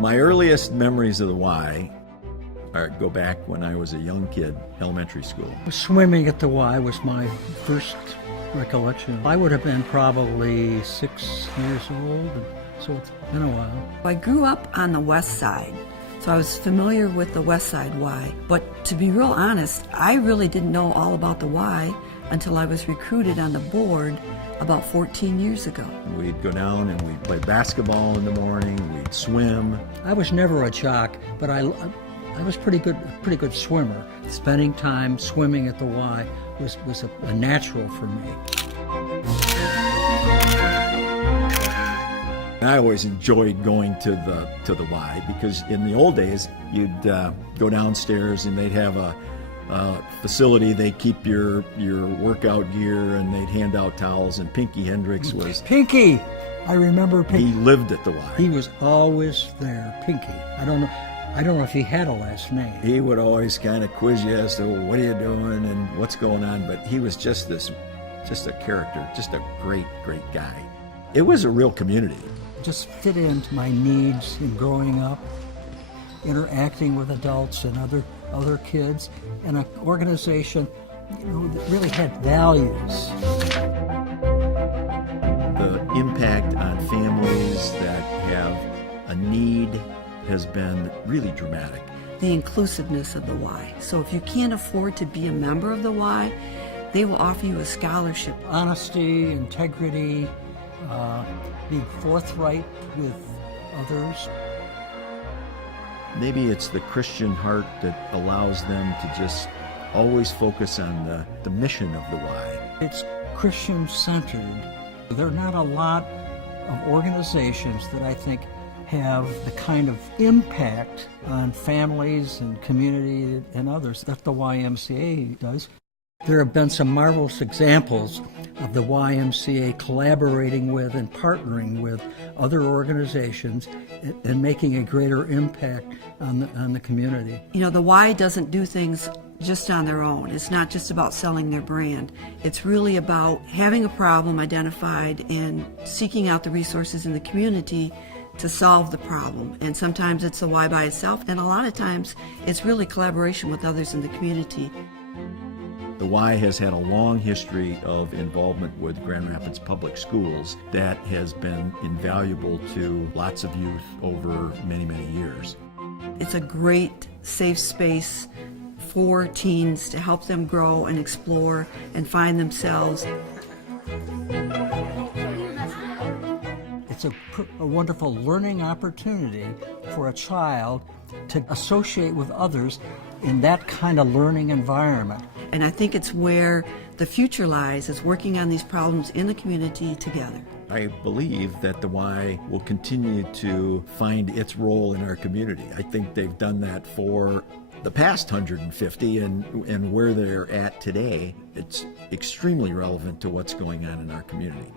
My earliest memories of the Y go back when I was a young kid, elementary school. Swimming at the Y was my first recollection. I would have been probably 6 years old, so it's been a while. I grew up on the west side, so I was familiar with the west side Y. But to be real honest, I really didn't know all about the Y until I was recruited on the board about 14 years ago. We'd go down and we'd play basketball in the morning, we'd swim. I was never a jock, but I was pretty good swimmer. Spending time swimming at the Y was a natural for me. I always enjoyed going to the Y because in the old days you'd go downstairs and they'd have a facility. They keep your workout gear and they'd hand out towels. And Pinky Hendricks was Pinky. I remember Pinky. He lived at the Y. He was always there, Pinky. I don't know if he had a last name. He would always kind of quiz you as to what are you doing and what's going on. But he was just a character, just a great guy. It was a real community. Just fit into my needs in growing up, interacting with adults and other kids, and an organization, that really had values. The impact on families that have a need has been really dramatic. The inclusiveness of the Y. So if you can't afford to be a member of the Y, they will offer you a scholarship. Honesty, integrity, being forthright with others. Maybe it's the Christian heart that allows them to just always focus on the mission of the Y. It's Christian-centered. There are not a lot of organizations that I think have the kind of impact on families and community and others that the YMCA does. There have been some marvelous examples of the YMCA collaborating with and partnering with other organizations and making a greater impact on the community. The Y doesn't do things just on their own. It's not just about selling their brand. It's really about having a problem identified and seeking out the resources in the community to solve the problem. And sometimes it's the Y by itself, and a lot of times it's really collaboration with others in the community. The Y has had a long history of involvement with Grand Rapids Public Schools that has been invaluable to lots of youth over many years. It's a great safe space for teens to help them grow and explore and find themselves. It's a wonderful learning opportunity for a child to associate with others in that kind of learning environment. And I think it's where the future lies, is working on these problems in the community together. I believe that the Y will continue to find its role in our community. I think they've done that for the past 150, and where they're at today, it's extremely relevant to what's going on in our community.